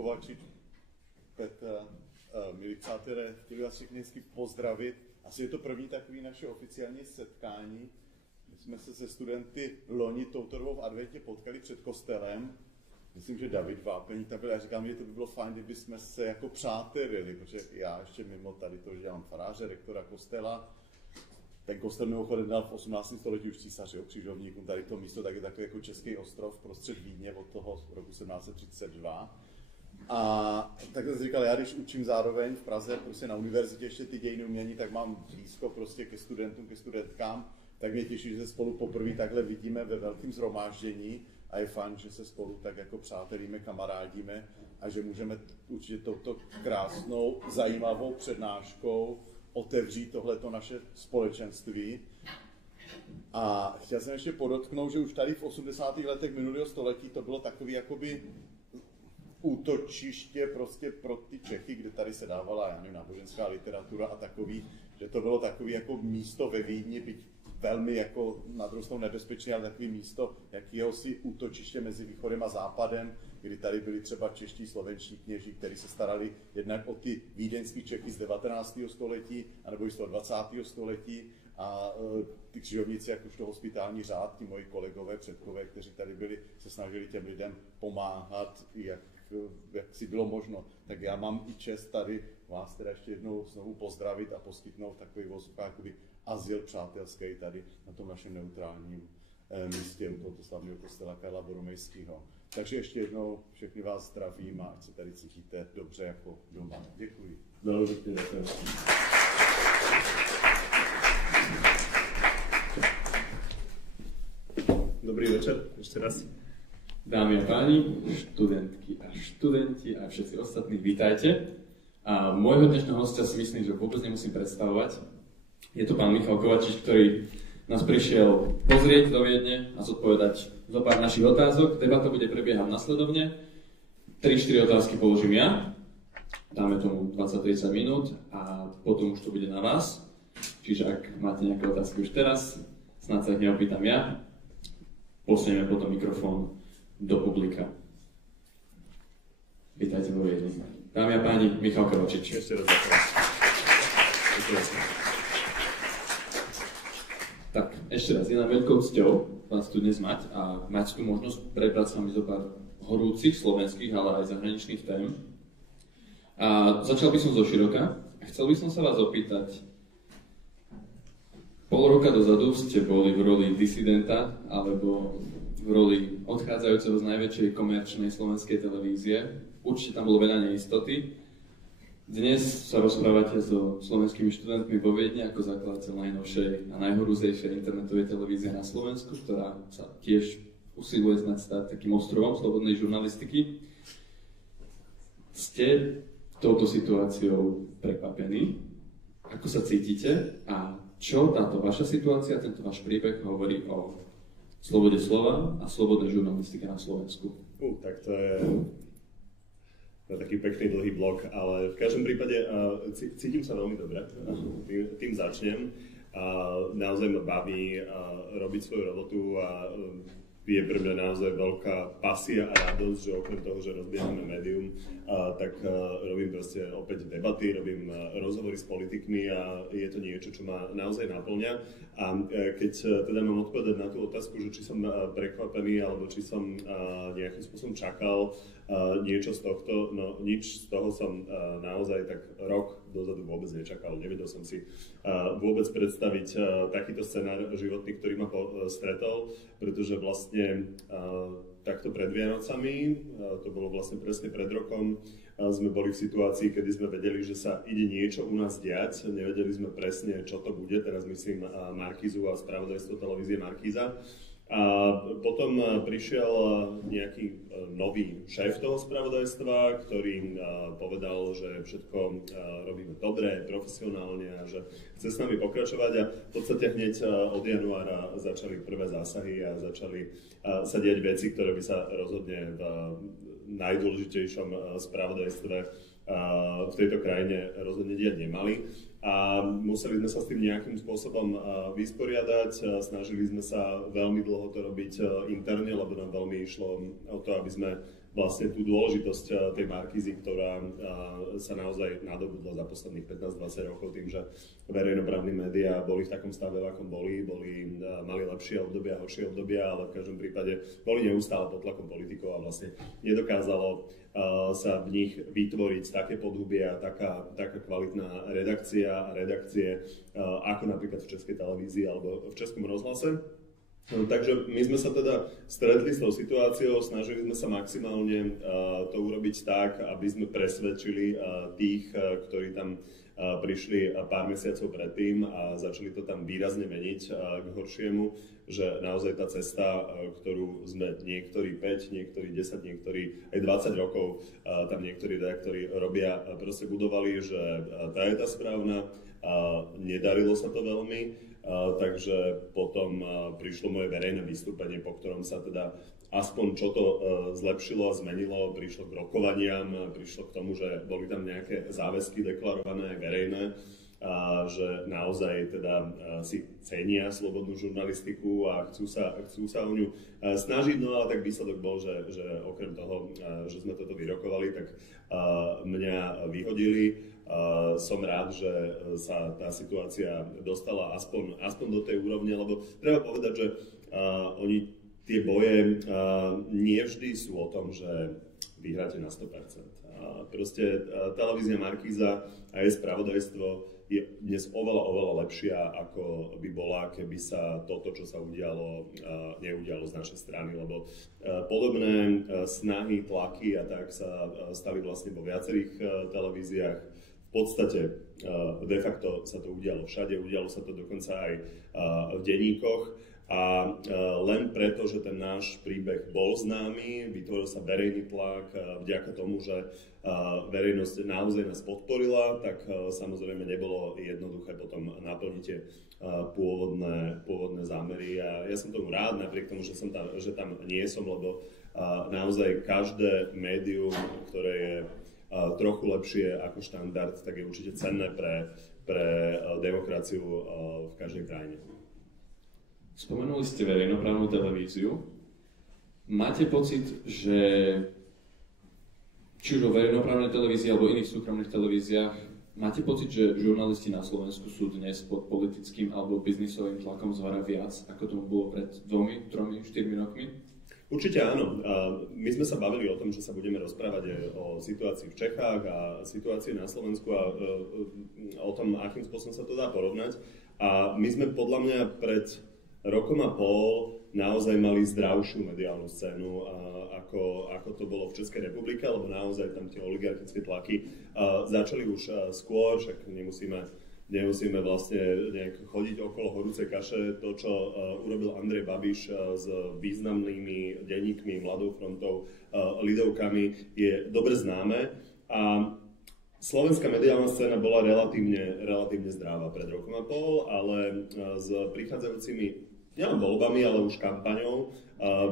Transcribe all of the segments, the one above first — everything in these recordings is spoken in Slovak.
Kovačič, Petra, milí přátelé, chtěli vás všechny hezky pozdravit. Asi je to první takový naše oficiální setkání. My jsme se se studenty loni touto dobou v adventě potkali před kostelem. Myslím, že David Vápeník tam byl a říkám, že to by bylo fajn, kdyby jsme se jako přátelili, protože já ještě mimo tady to, že dělám faráře, rektora kostela, ten kostel mimochodem dal v 18. století už císař, křižovníkům, tady to místo tak je takový jako český ostrov prostřed Vídně od toho roku 1732. A tak jsem si říkal, já když učím zároveň v Praze, prostě na univerzitě ještě ty dějiny umění, tak mám blízko prostě ke studentům, ke studentkám, tak mě těší, že se spolu poprvé takhle vidíme ve velkém shromáždění a je fajn, že se spolu tak jako přátelíme, kamarádíme a že můžeme určitě touto krásnou, zajímavou přednáškou otevřít tohleto naše společenství. A chtěl jsem ještě podotknout, že už tady v 80. letech minulého století to bylo takový jakoby útočiště prostě pro ty Čechy, kde tady se dávala, já nevím, náboženská literatura a takový, že to bylo takový jako místo ve Vídni, byť velmi jako na druhou stranu nebezpečné, ale takový místo jakéhosi útočiště mezi východem a západem, kdy tady byli třeba čeští, slovenští kněží, kteří se starali jednak o ty vídeňský Čechy z 19. století, anebo i z toho 20. století a ty křižovníci, jakožto hospitální řád, ti moji kolegové, předkové, kteří tady byli, se snažili těm lidem pomáhat, jak si bylo možno. Tak já mám i čest tady vás teda ještě jednou znovu pozdravit a poskytnout takový jakoby azyl přátelský tady na tom našem neutrálním místě u tohoto slavného kostela Karla Boromejského. Takže ještě jednou všechny vás zdravím a ať se tady cítíte dobře jako doma. Děkuji. Veľmi pekne ďakujem. Dobrý večer, ešte raz. Dámy a páni, študentky a študenti a všetci ostatní, vítajte. A môjho dnešného hostia si myslím, že vôbec nemusím predstavovať. Je to pán Michal Kovačič, ktorý nás prišiel pozrieť do Viedne a zodpovedať zo pár našich otázok. Debata bude prebiehať nasledovne. 3-4 otázky položím ja. Dáme tomu 20-30 minút a potom už to bude na vás. Čiže ak máte nejaké otázky už teraz, snáď sa ich neopýtam ja. Posunieme potom mikrofón do publika. Vítajte vo Viedni. Dámy a páni, Michal Kovačič. Ešte raz ďakujem. Tak, ešte raz, je nám veľkou cťou vás tu dnes mať a mať tu možnosť prebrať s vami zo pár horúcich slovenských, ale aj zahraničných tém. A začal by som zo široka. Chcel by som sa vás opýtať, pol roka dozadu ste boli v roli disidenta alebo v roli odchádzajúceho z najväčšej komerčnej slovenskej televízie. Určite tam bolo veľa neistoty. Dnes sa rozprávate so slovenskými študentmi vo Viedni ako zakladateľ najnovšej a najhorúzejšej internetovej televízie na Slovensku, ktorá sa tiež usiluje stať takým ostrovom slobodnej žurnalistiky. Ste touto situáciou prekvapení? Ako sa cítite? A čo táto vaša situácia, tento váš príbeh hovorí o slobode slova a slobodnej žurnalistike na Slovensku? Tak to je taký pekný dlhý blok, ale v každom prípade cítim sa veľmi dobre. Tým začnem. Naozaj ma baví robiť svoju robotu a je pre mňa naozaj veľká pasia a radosť, že okrem toho, že rozbiehame médium, tak robím proste opäť debaty, robím rozhovory s politikmi a je to niečo, čo ma naozaj naplňa. A keď teda mám odpovedať na tú otázku, že či som prekvapený alebo či som nejakým spôsobom čakal niečo z tohto, no nič z toho som naozaj tak rok dozadu vôbec nečakal. Nevedel som si vôbec predstaviť takýto scenár životný, ktorý ma stretol, pretože vlastne takto pred Vianocami, to bolo vlastne presne pred rokom, sme boli v situácii, kedy sme vedeli, že sa ide niečo u nás diať. Nevedeli sme presne, čo to bude. Teraz myslím Markízu a spravodajstvo televízie Markíza. A potom prišiel nejaký nový šéf toho spravodajstva, ktorý povedal, že všetko robíme dobre, profesionálne a že chce s nami pokračovať a v podstate hneď od januára začali prvé zásahy a začali sa diať veci, ktoré by sa rozhodne v najdôležitejšom spravodajstve v tejto krajine rozhodne diať nemali. A museli sme sa s tým nejakým spôsobom vysporiadať. Snažili sme sa veľmi dlho to robiť interne, lebo nám veľmi išlo o to, aby sme vlastne tú dôležitosť tej Markízy, ktorá sa naozaj nadobudla za posledných 15-20 rokov tým, že verejnoprávne médiá boli v takom stave, v akom boli, mali lepšie obdobia, horšie obdobia, ale v každom prípade boli neustále pod tlakom politikov a vlastne nedokázalo sa v nich vytvoriť také podhubie a taká kvalitná redakcia a redakcie ako napríklad v Českej televízii alebo v Českom rozhlase. Takže my sme sa teda stretli s tou situáciou, snažili sme sa maximálne to urobiť tak, aby sme presvedčili tých, ktorí tam prišli pár mesiacov predtým a začali to tam výrazne meniť k horšiemu, že naozaj tá cesta, ktorú sme niektorí 5, niektorí 10, niektorí aj 20 rokov tam niektorí redaktori robia, proste budovali, že tá je tá správna, nedarilo sa to veľmi. Takže potom prišlo moje verejné vystúpenie, po ktorom sa teda aspoň čo to zlepšilo a zmenilo, prišlo k rokovaniam, prišlo k tomu, že boli tam nejaké záväzky deklarované aj verejné, že naozaj teda si cenia slobodnú žurnalistiku a chcú sa o ňu snažiť, no ale tak výsledok bol, že okrem toho, že sme toto vyrokovali, tak mňa vyhodili. Som rád, že sa tá situácia dostala aspoň do tej úrovne, lebo treba povedať, že oni tie boje nie vždy sú o tom, že vyhráte na 100%. Proste televízia Markíza a jej spravodajstvo je dnes oveľa lepšia, ako by bola, keby sa toto, čo sa udialo, neudialo z našej strany, lebo podobné snahy, tlaky a tak sa stali vlastne vo viacerých televíziách. V podstate de facto sa to udialo všade, udialo sa to dokonca aj v denníkoch a len preto, že ten náš príbeh bol známy, vytvoril sa verejný tlak vďaka tomu, že verejnosť naozaj nás podporila, tak samozrejme nebolo jednoduché potom naplniť tie pôvodné zámery a ja som tomu rád, napriek tomu, že tam nie som, lebo naozaj každé médium, ktoré je trochu lepšie ako štandard, tak je určite cenné pre demokraciu v každej krajine. Spomenuli ste verejnoprávnu televíziu. Máte pocit, že či už o verejnoprávnej televízii alebo iných súkromných televíziách, máte pocit, že žurnalisti na Slovensku sú dnes pod politickým alebo biznisovým tlakom zvára viac, ako tomu bolo pred 2, 3, 4 rokmi? Určite áno. My sme sa bavili o tom, že sa budeme rozprávať aj o situácii v Čechách a situácii na Slovensku a o tom, akým spôsobom sa to dá porovnať. A my sme podľa mňa pred rokom a pol naozaj mali zdravšiu mediálnu scénu, ako to bolo v Českej republike, lebo naozaj tam tie oligarchické tlaky začali už skôr, však nemusíme vlastne nejak chodiť okolo horúcej kaše. To, čo urobil Andrej Babiš s významnými denníkmi, Mladou frontou, Lidovkami, je dobre známe. A slovenská mediálna scéna bola relatívne zdravá pred rokom a pol, ale s prichádzajúcimi nielen voľbami, ale už kampaňou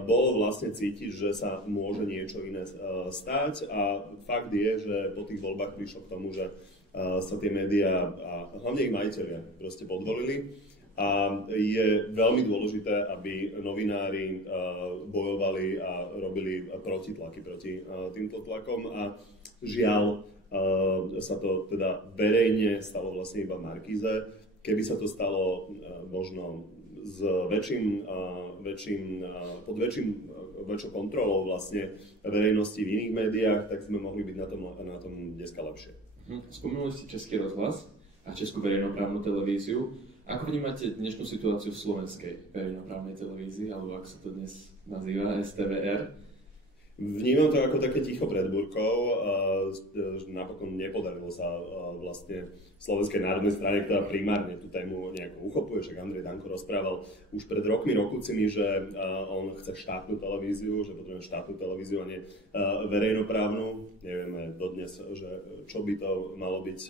bolo vlastne cítiť, že sa môže niečo iné stať a fakt je, že po tých voľbách prišlo k tomu, že sa tie médiá a hlavne ich majiteľia proste podvolili a je veľmi dôležité, aby novinári bojovali a robili protitlaky proti týmto tlakom a žiaľ sa to teda verejne stalo vlastne iba v Markíze. Keby sa to stalo možno s pod väčšou kontrolou vlastne verejnosti v iných médiách, tak sme mohli byť na tom dneska lepšie. Spomenuli ste Český rozhlas a Českú verejnoprávnu televíziu. Ako vnímate dnešnú situáciu v slovenskej verejnoprávnej televízii, alebo ako sa to dnes nazýva, STVR? Vnímam to ako také ticho pred búrkou. Napokon nepodarilo sa vlastne Slovenskej národnej strane, ktorá primárne tú tému nejako uchopuje. Však Andrej Danko rozprával už pred rokmi že on chce štátnu televíziu, že potrebuje štátnu televíziu a nie verejnoprávnu. Nevieme dodnes, že čo by to malo byť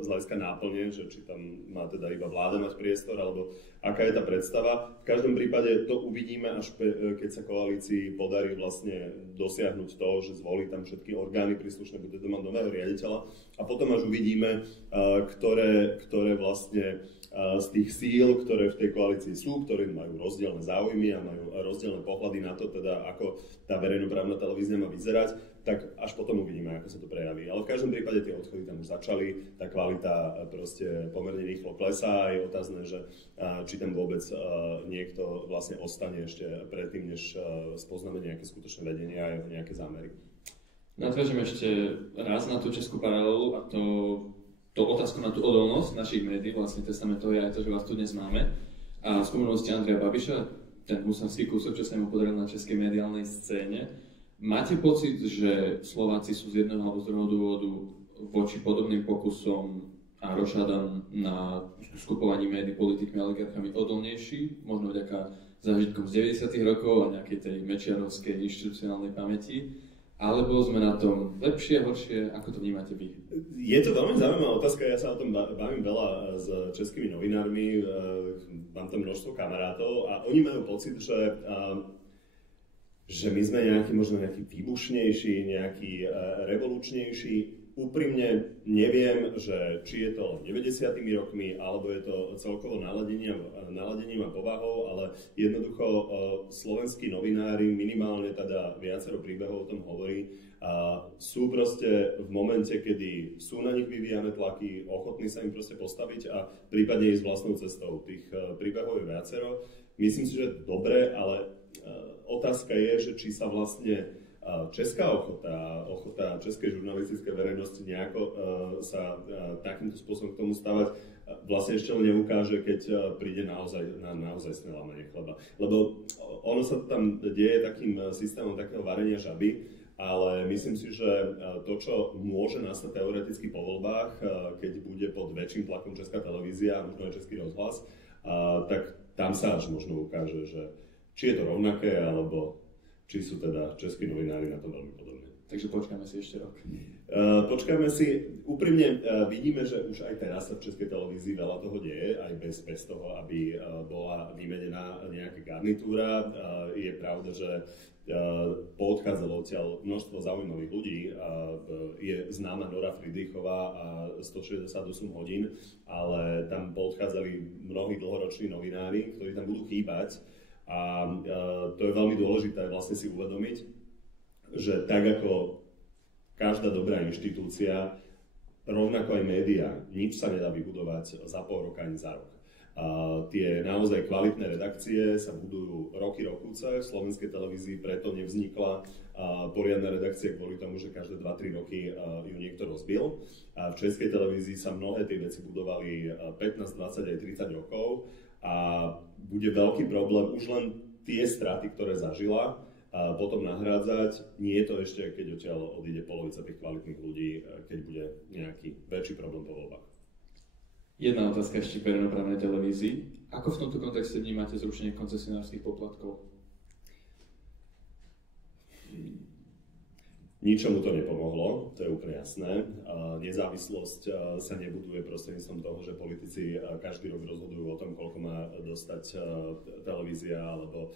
z hľadiska náplne, že či tam má teda iba vláda mať priestor, alebo aká je tá predstava. V každom prípade to uvidíme, až keď sa koalícii podarí vlastne dosiahnuť dosiahnuť to, že zvolí tam všetky orgány príslušné, bude to mať nového riaditeľa a potom až uvidíme, ktoré vlastne z tých síl, ktoré v tej koalícii sú, ktoré majú rozdielne záujmy a majú rozdielne pohľady na to, teda ako tá verejnoprávna televízia má vyzerať, tak až potom uvidíme, ako sa to prejaví. Ale v každom prípade tie odchody tam už začali, tá kvalita proste pomerne rýchlo klesá a je otázne, že či tam vôbec niekto vlastne ostane ešte predtým, než spoznáme nejaké skutočné vedenie a nejaké zámery. Nadviažem ešte raz na tú českú paralelu a to otázku na tú odolnosť našich médií, vlastne testamentom je aj to, že vás tu dnes máme. A spomenuli ste Andreja Babiša, ten husarský kúsok, čo sa mu podaril na českej mediálnej scéne. Máte pocit, že Slováci sú z jedného alebo z druhého dôvodu voči podobným pokusom a rošádam na skupovaní médií politikmi a oligarchami odolnejší, možno vďaka zážitkom z 90. rokov a nejakej tej mečiarovskej inštitucionálnej pamäti, alebo sme na tom lepšie, horšie, ako to vnímate vy? Je to veľmi zaujímavá otázka, ja sa o tom bavím veľa s českými novinármi, mám tam množstvo kamarátov a oni majú pocit, že my sme možno nejaký výbušnejší, nejaký revolučnejší. Úprimne neviem, že či je to 90. rokmi, alebo je to celkovo naladením a povahou, ale jednoducho slovenskí novinári, minimálne teda viacero príbehov o tom hovorí, sú proste v momente, kedy sú na nich vyvíjane tlaky, ochotní sa im proste postaviť a prípadne ísť vlastnou cestou. Tých príbehov je viacero. Myslím si, že dobre, ale otázka je, že či sa vlastne česká ochota českej žurnalistickej verejnosti nejako sa takýmto spôsobom k tomu stavať, vlastne ešte len neukáže, keď príde na naozaj lámanie chleba. Lebo ono sa tam deje takým systémom takého varenia žaby, ale myslím si, že to, čo môže nastať teoreticky po voľbách, keď bude pod väčším tlakom Česká televízia a možno aj Český rozhlas, tak tam sa až možno ukáže, že či je to rovnaké, alebo či sú teda českí novinári na to veľmi podobné. Takže počkáme si ešte rok. Počkáme si. Úprimne vidíme, že už aj teraz sa v Českej televízii veľa toho deje, aj bez toho, aby bola vymenená nejaká garnitúra. Je pravda, že poodchádzalo odtiaľ množstvo zaujímavých ľudí. Je známa Nora Friedrichová a 168 hodín, ale tam poodchádzali mnohí dlhoroční novinári, ktorí tam budú chýbať. A to je veľmi dôležité vlastne si uvedomiť, že tak ako každá dobrá inštitúcia, rovnako aj médiá, nič sa nedá vybudovať za pol roka ani za rok. Tie naozaj kvalitné redakcie sa budujú roky rokúce, v slovenskej televízii preto nevznikla poriadna redakcia kvôli tomu, že každé 2-3 roky ju niekto rozbil. A v českej televízii sa mnohé tie veci budovali 15, 20 aj 30 rokov. A bude veľký problém už len tie straty, ktoré zažila, a potom nahrádzať. Nie je to ešte, keď odtiaľ odíde polovica tých kvalitných ľudí, keď bude nejaký väčší problém po voľbách. Jedna otázka ešte k verejnoprávnej televízii. Ako v tomto kontexte vnímate zrušenie koncesionárskych poplatkov? Ničomu to nepomohlo, to je úplne jasné. Nezávislosť sa nebuduje prostredníctvom toho, že politici každý rok rozhodujú o tom, koľko má dostať televízia alebo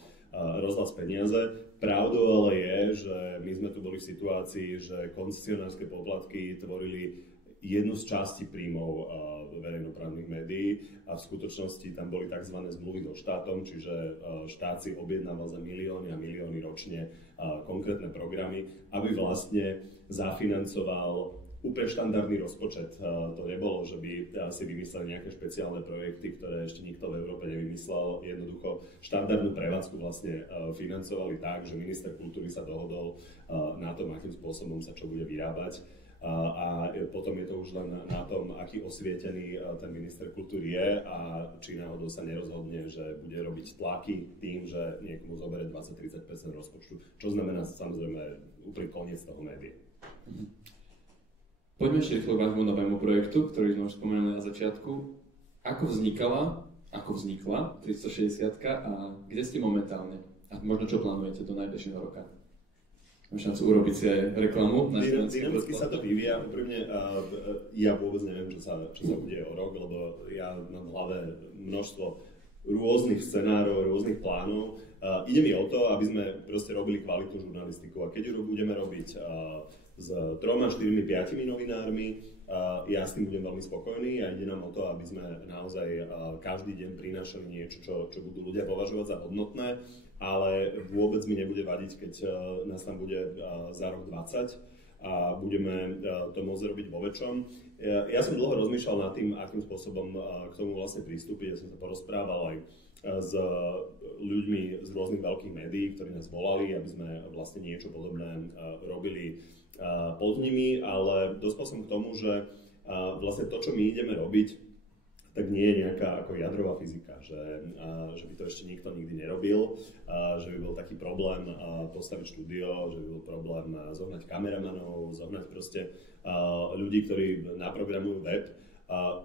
rozhlas peniaze. Pravdou ale je, že my sme tu boli v situácii, že koncesionárske poplatky tvorili jednu z častí príjmov verejnoprávnych médií a v skutočnosti tam boli tzv. Zmluvy so štátom, čiže štát si objednával za milióny a milióny ročne konkrétne programy, aby vlastne zafinancoval úplne štandardný rozpočet. To nebolo, že by si vymysleli nejaké špeciálne projekty, ktoré ešte nikto v Európe nevymyslel. Jednoducho štandardnú prevádzku vlastne financovali tak, že minister kultúry sa dohodol na tom, akým spôsobom sa čo bude vyrábať. A potom je to už len na tom, aký osvietený ten minister kultúry je a či náhodou sa nerozhodne, že bude robiť tlaky tým, že niekomu zoberie 20-30% rozpočtu, čo znamená samozrejme úplne koniec toho média. Poďme ešte rýchlo k vášmu novému projektu, ktorý sme už spomenuli na začiatku. Ako vznikla 360 a kde ste momentálne? A možno čo plánujete do najbližšieho roka? Mám šancu urobiť si aj reklamu. Dynamicky sa to vyvíja. Úprimne, ja vôbec neviem, čo sa bude o rok, lebo ja mám v hlave množstvo rôznych scenárov, rôznych plánov. Ide mi o to, aby sme proste robili kvalitnú žurnalistiku. A keď ju budeme robiť s 3, 4, 5 novinármi, ja s tým budem veľmi spokojný a ide nám o to, aby sme naozaj každý deň prinášali niečo, čo budú ľudia považovať za hodnotné, ale vôbec mi nebude vadiť, keď nás tam bude za rok 20 a budeme to môcť robiť vo väčšom. Ja som dlho rozmýšľal nad tým, akým spôsobom k tomu vlastne pristúpiť. Ja som sa porozprával aj s ľuďmi z rôznych veľkých médií, ktorí nás volali, aby sme vlastne niečo podobné robili pod nimi, ale dospel som k tomu, že vlastne to, čo my ideme robiť, tak nie je nejaká ako jadrová fyzika, že by to ešte nikto nikdy nerobil, že by bol taký problém postaviť štúdio, že by bol problém zohnať kameramanov, zohnať proste ľudí, ktorí naprogramujú web.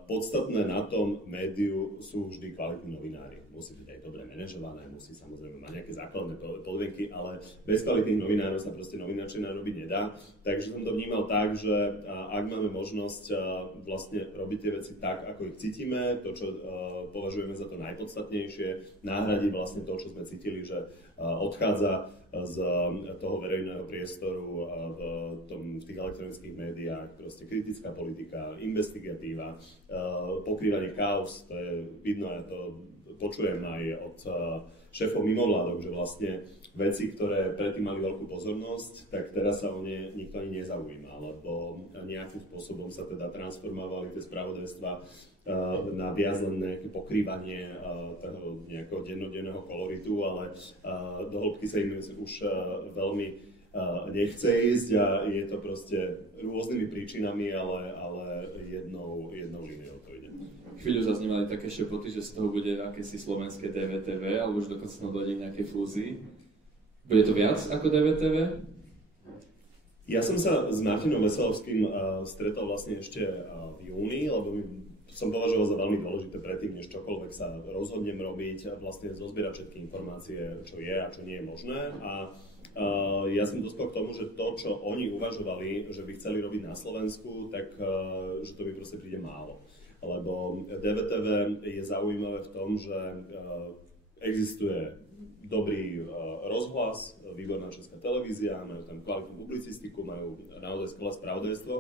Podstatné na tom médiu sú vždy kvalitní novinári. Musí byť aj dobre manažované, musí samozrejme mať nejaké základné podmienky, ale bez kvalitných novinárov sa proste novináčina robiť nedá. Takže som to vnímal tak, že ak máme možnosť vlastne robiť tie veci tak, ako ich cítime, to, čo považujeme za to najpodstatnejšie, nahradiť vlastne to, čo sme cítili, že odchádza z toho verejného priestoru v tých elektronických médiách, proste kritická politika, investigatíva, pokrývanie kauz, to je vidno, ja to počujem aj od šéfov mimovládok, že vlastne veci, ktoré predtým mali veľkú pozornosť, tak teraz sa o ne nikto ani nezaujíma, lebo nejakým spôsobom sa teda transformovali tie spravodajstva na viac len nejaké pokrývanie toho nejakého dennodenného koloritu, ale do hĺbky sa im už veľmi nechce ísť a je to proste rôznymi príčinami, ale jednou líniou to ide. Chvíľu zaznievali také šepoty, že z toho bude akési slovenské DVTV, alebo už dokonca dojde k nejakej fúzii. Bude to viac ako DVTV? Ja som sa s Martinom Veselovským stretol vlastne ešte v júni, lebo som považoval za veľmi dôležité predtým, než čokoľvek sa rozhodnem robiť, vlastne zozbierať všetky informácie, čo je a čo nie je možné. A ja som dospel k tomu, že to, čo oni uvažovali, že by chceli robiť na Slovensku, tak že to mi proste príde málo. Lebo DVTV je zaujímavé v tom, že existuje dobrý rozhlas, výborná česká televízia, majú tam kvalitnú publicistiku, majú naozaj skvelé spravodajstvo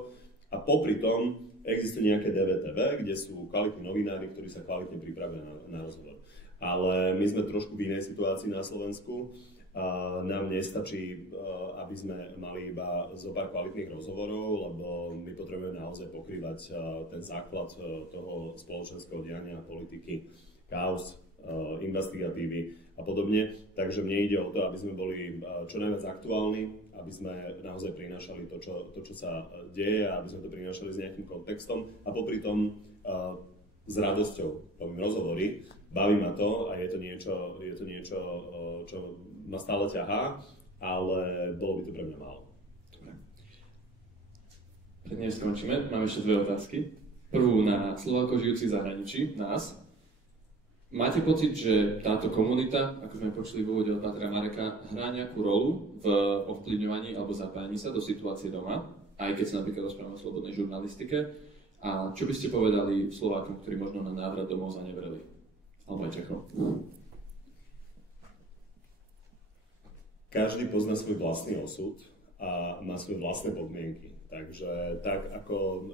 a popri tom existuje nejaké DVTV, kde sú kvalitní novinári, ktorí sa kvalitne pripravia na rozhovor. Ale my sme trošku v inej situácii na Slovensku. Nám nestačí, aby sme mali iba zo pár kvalitných rozhovorov, lebo my potrebujeme naozaj pokrývať ten základ toho spoločenského diania, politiky, kauz, investigatívy a podobne. Takže mne ide o to, aby sme boli čo najviac aktuálni, aby sme naozaj prinášali to, čo sa deje a aby sme to prinášali s nejakým kontextom a popri tom s radosťou robím rozhovory, baví ma to a je to niečo, čo ma stále ťahá, ale bolo by to pre mňa málo. Keď skončíme, máme ešte 2 otázky. Prvú na Slovákov žijúcich v zahraničí, nás. Máte pocit, že táto komunita, ako sme počuli v úvode od Pátra Mareka, hrá nejakú rolu v ovplyvňovaní alebo zapájaní sa do situácie doma, aj keď sa napríklad rozprávame o slobodnej žurnalistike? A čo by ste povedali Slovákom, ktorí možno na návrat domov zanevreli? Alebo aj Čechom? Každý pozná svoj vlastný osud a má svoje vlastné podmienky. Takže tak ako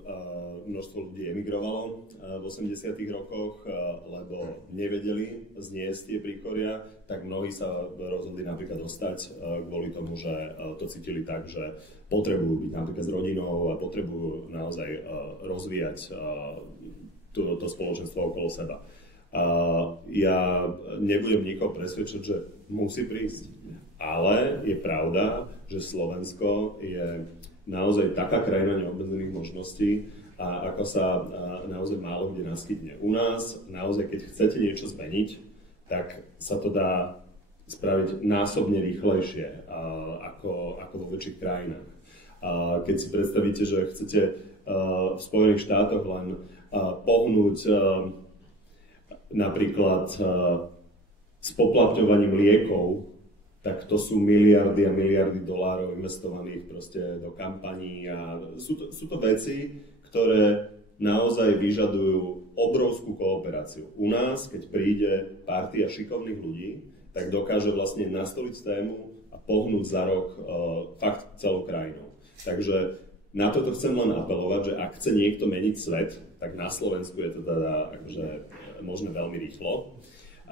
množstvo ľudí emigrovalo v 80. rokoch, lebo nevedeli zniesť tie príkoria, tak mnohí sa rozhodli napríklad ostať kvôli tomu, že to cítili tak, že potrebujú byť napríklad s rodinou a potrebujú naozaj rozvíjať to spoločenstvo okolo seba. Ja nebudem nikoho presvedčať, že musí prísť, ale je pravda, že Slovensko je naozaj taká krajina neobmedzených možností a ako sa naozaj málo kde naskytne. U nás naozaj, keď chcete niečo zmeniť, tak sa to dá spraviť násobne rýchlejšie ako vo väčších krajinách. Keď si predstavíte, že chcete v Spojených štátoch len pohnúť napríklad spoplatňovaním liekov, tak to sú miliardy a miliardy dolárov investovaných proste do kampaní a sú to veci, ktoré naozaj vyžadujú obrovskú kooperáciu. U nás, keď príde partia šikovných ľudí, tak dokáže vlastne nastoliť tému a pohnúť za rok fakt celou krajinou. Takže na toto chcem len apelovať, že ak chce niekto meniť svet, tak na Slovensku je to teda akože možné veľmi rýchlo.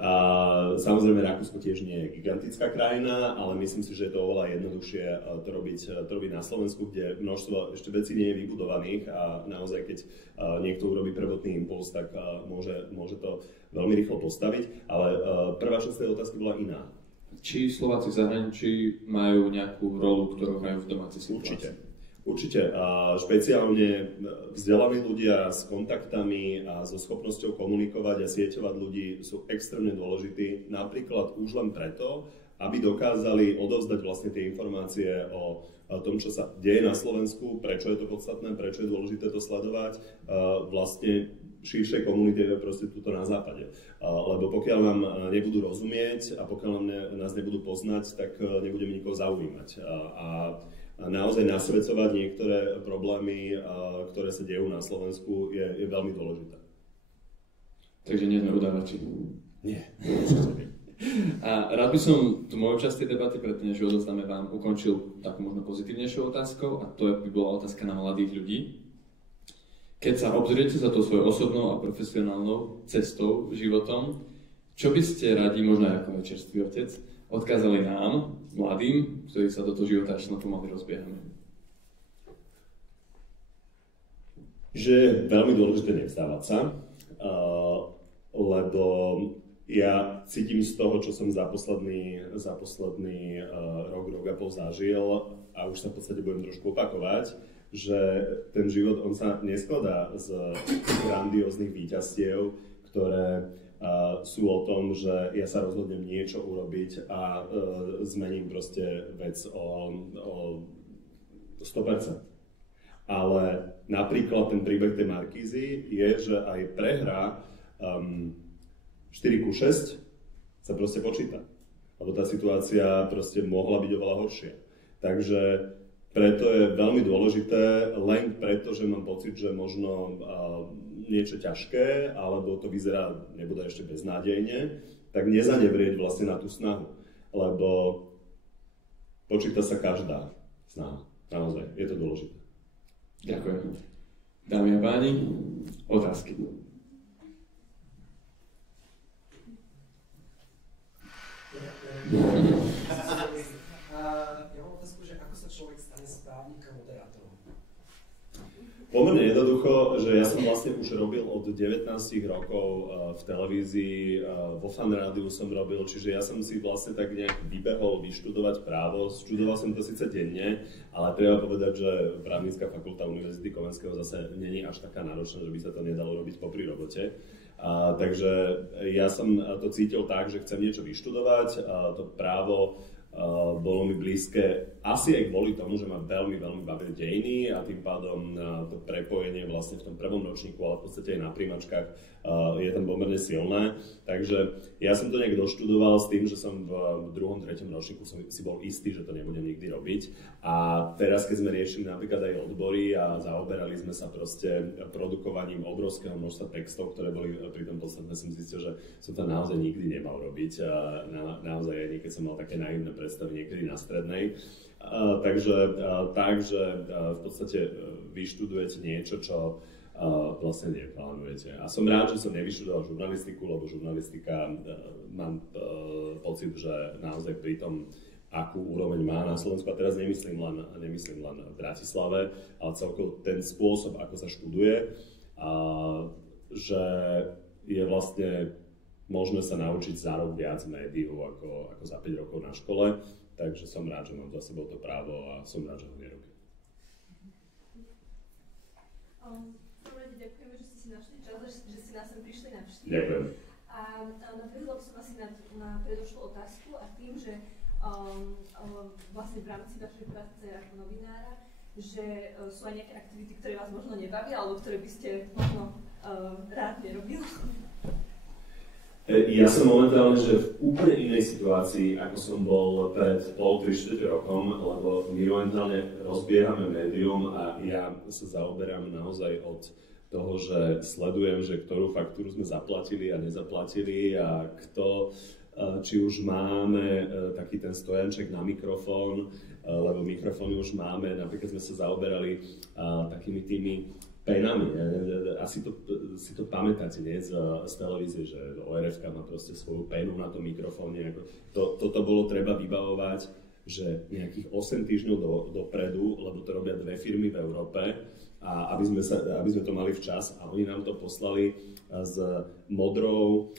A samozrejme Rakúsko tiež nie je gigantická krajina, ale myslím si, že je to oveľa jednoduchšie to robiť na Slovensku, kde množstvo ešte vecí nie je vybudovaných a naozaj keď niekto urobí prvotný impuls, tak môže to veľmi rýchlo postaviť. Ale prvá časť tej otázky bola iná. Či Slováci v zahraničí majú nejakú rolu, ktorú hrajú v domácej situácii? Určite. A špeciálne vzdelaní ľudia s kontaktami a so schopnosťou komunikovať a sieťovať ľudí sú extrémne dôležití. Napríklad už len preto, aby dokázali odovzdať vlastne tie informácie o tom, čo sa deje na Slovensku, prečo je to podstatné, prečo je dôležité to sledovať, vlastne širšej komunite proste tuto na západe. Lebo pokiaľ nám nebudú rozumieť a pokiaľ nás nebudú poznať, tak nebudeme nikoho zaujímať. A naozaj nasvedcovať niektoré problémy, ktoré sa dejú na Slovensku, je veľmi dôležité. Takže nie sme udávači. Nie. A rád by som tú moju časť tej debaty, predtým, než ju odovzdáme vám, ukončil takú možno pozitívnejšou otázkou, a to by bola otázka na mladých ľudí. Keď sa obzriete za tou svojou osobnou a profesionálnou cestou, životom, čo by ste radi, možno ako čerstvý otec, odkázali nám, mladým, ktorí sa do toho života až na pomaly rozbiehame? Že je veľmi dôležité nevzdávať sa, lebo ja cítim z toho, čo som za posledný rok a pol zažil, a už sa v podstate budem trošku opakovať, že ten život, on sa neskladá z grandióznych víťazstiev, ktoré sú o tom, že ja sa rozhodnem niečo urobiť a zmením proste vec o 100%. Ale napríklad ten príbeh tej Markízy je, že aj prehra 4-6 sa proste počíta. Lebo tá situácia proste mohla byť oveľa horšia. Takže preto je veľmi dôležité, len preto, že mám pocit, že možno niečo ťažké, alebo to vyzerá, nebude ešte beznádejne, tak nezanevrieť vlastne na tú snahu. Lebo počíta sa každá snaha. Naozaj, je to dôležité. Ďakujem. Dámy a páni, otázky. Ja mám otázku, že ako sa človek stane správnym moderátorom? Pomerne jednoducho, že ja som vlastne už robil od 19 rokov v televízii, vo Fan rádiu som robil, čiže ja som si vlastne tak nejak vybehol vyštudovať právo. Študoval som to síce denne, ale treba povedať, že právnická fakulta Univerzity Komenského zase není až taká náročná, že by sa to nedalo robiť popri robote. Takže ja som to cítil tak, že chcem niečo vyštudovať, to právo bolo mi blízke asi aj kvôli tomu, že ma veľmi, veľmi bavili dejiny a tým pádom to prepojenie vlastne v tom prvom ročníku, ale v podstate aj na príjmačkách je tam pomerne silné. Takže ja som to nejak doštudoval s tým, že som v druhom, treťom ročníku som si bol istý, že to nebudem nikdy robiť. A teraz, keď sme riešili napríklad aj odbory a zaoberali sme sa proste produkovaním obrovského množstva textov, ktoré boli pri tom podstatné, som zistil, že som to naozaj nikdy nemal robiť. Naozaj aj niekedy som mal také naivné predstavy niekedy na strednej. Takže v podstate vyštudujete niečo, čo vlastne neplánujete. A som rád, že som nevyštudoval žurnalistiku, lebo žurnalistika mám pocit, že naozaj pri tom, akú úroveň má na Slovensku, a teraz nemyslím len v Bratislave, ale celkovo ten spôsob, ako sa študuje, že je vlastne možné sa naučiť za rok viac médiu ako za 5 rokov na škole. Takže som rád, že mám za sebou to právo a som rád, že ho nerobím. Ďakujeme, že ste si našli čas, že ste nás sem prišli navštíviť. Ďakujem. A navezla som asi na predošlú otázku a tým, že vlastne v rámci vašej práce ako novinára, že sú aj nejaké aktivity, ktoré vás možno nebavia, alebo ktoré by ste možno rád nerobil. Ja som momentálne, že v úplne inej situácii, ako som bol pred 3-4 rokom, lebo my momentálne rozbiehame médium a ja sa zaoberám naozaj od toho, že sledujem, že ktorú faktúru sme zaplatili a nezaplatili a kto, či už máme taký ten stojanček na mikrofón, lebo mikrofóny už máme, napríklad sme sa zaoberali takými tými penami. Asi si to pamätáte, nie? Z televízie, že ORF-ka má proste svoju penu na tom mikrofóne. Toto bolo treba vybavovať, že nejakých 8 týždňov dopredu, lebo to robia 2 firmy v Európe, a aby sme to mali včas, a oni nám to poslali s modrou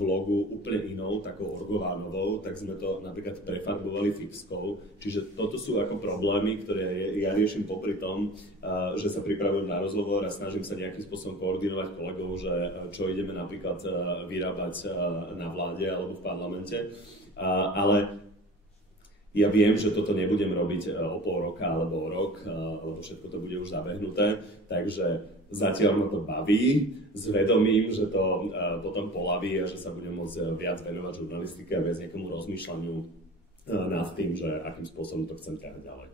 vlogu úplne inou, takou orgovánovou, tak sme to napríklad prefarbovali fixkou. Čiže toto sú ako problémy, ktoré ja riešim popri tom, že sa pripravujem na rozhovor a snažím sa nejakým spôsobom koordinovať kolegov, že čo ideme napríklad vyrábať na vláde alebo v parlamente. Ale ja viem, že toto nebudem robiť o pol roka alebo o rok, lebo všetko to bude už zabehnuté, takže zatiaľ ma to baví, s vedomím, že to potom polaví a že sa budem môcť viac venovať žurnalistike a viac nejakomu rozmýšľaniu nad tým, že akým spôsobom to chcem ťahať ďalej.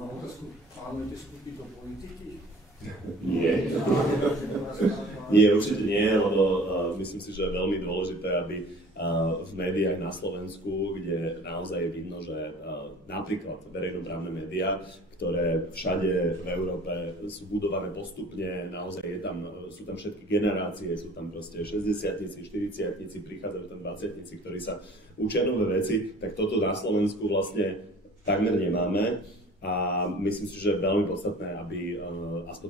Mám otázku, plánujete vstúpiť do politiky? Nie. Nie, určite nie, lebo myslím si, že je veľmi dôležité, aby v médiách na Slovensku, kde naozaj je vidno, že napríklad verejnoprávne médiá, ktoré všade v Európe sú budované postupne, naozaj sú tam všetky generácie, sú tam proste 60-tnici, 40-tnici, prichádzajú tam 20-tnici, ktorí sa učia nové veci, tak toto na Slovensku vlastne takmer nemáme. A myslím si, že je veľmi podstatné, aby aspoň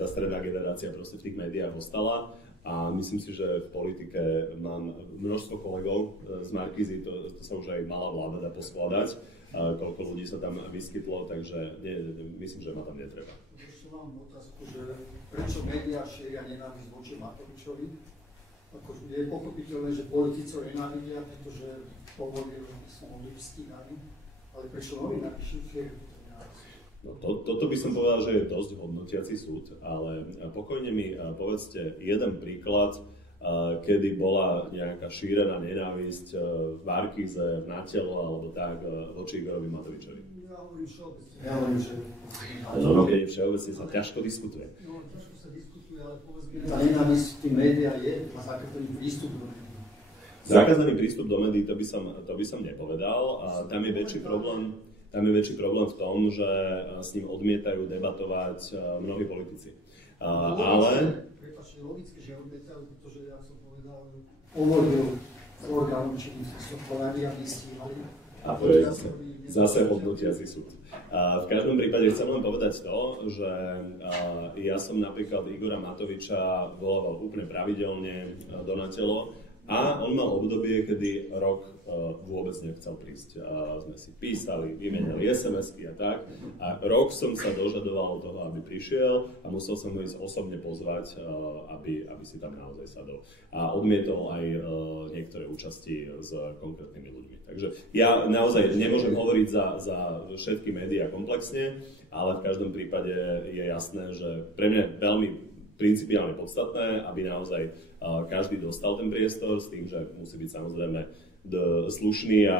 tá stredná generácia proste v tých médiách ostala. A myslím si, že v politike mám množstvo kolegov z Markízy, to sa už aj malá vláda dá poskladať, koľko ľudí sa tam vyskytlo, takže myslím, že ma tam netreba. Ešte mám otázku, že prečo médiá šíria nenávisť voči Matovičovi? Je pochopiteľné, že politicov nenávidia, pretože povolili, som boli stíhaní, ale prečo novinári šíria? No toto by som povedal, že je dosť hodnotiaci súd, ale pokojne mi povedzte jeden príklad, kedy bola nejaká šírená nenávisť v Markíze, na Telo alebo tak voči Igorovi Matovičovi. Ja hovorím všeobecne. No, keď všeobecne sa ťažko diskutuje. No, ťažko sa diskutuje, ale povedzme, tá nenávisť v tých médiách je, má zakázaný prístup do médií. Zakázaný prístup do médií, to by som nepovedal. A tam je väčší problém. Tam je väčší problém v tom, že s ním odmietajú debatovať mnohí politici. Ale... Prepáčte, logické, že odmietajú, pretože ja som povedal, povolil orgánom činných som povedal, aby stíhali. A to je zase hodnotiaci súd. V každom prípade chcem len povedať to, že ja som napríklad Igora Matoviča volával úplne pravidelne do Na Telo, a on mal obdobie, kedy rok vôbec nechcel prísť. Sme si písali, vymenali SMS-ky a tak. A rok som sa dožadoval toho, aby prišiel a musel som ho ísť osobne pozvať, aby si tam naozaj sadol. A odmietol aj niektoré účasti s konkrétnymi ľuďmi. Takže ja naozaj nemôžem hovoriť za všetky médiá komplexne, ale v každom prípade je jasné, že pre mňa je veľmi principiálne podstatné, aby naozaj každý dostal ten priestor s tým, že musí byť samozrejme slušný a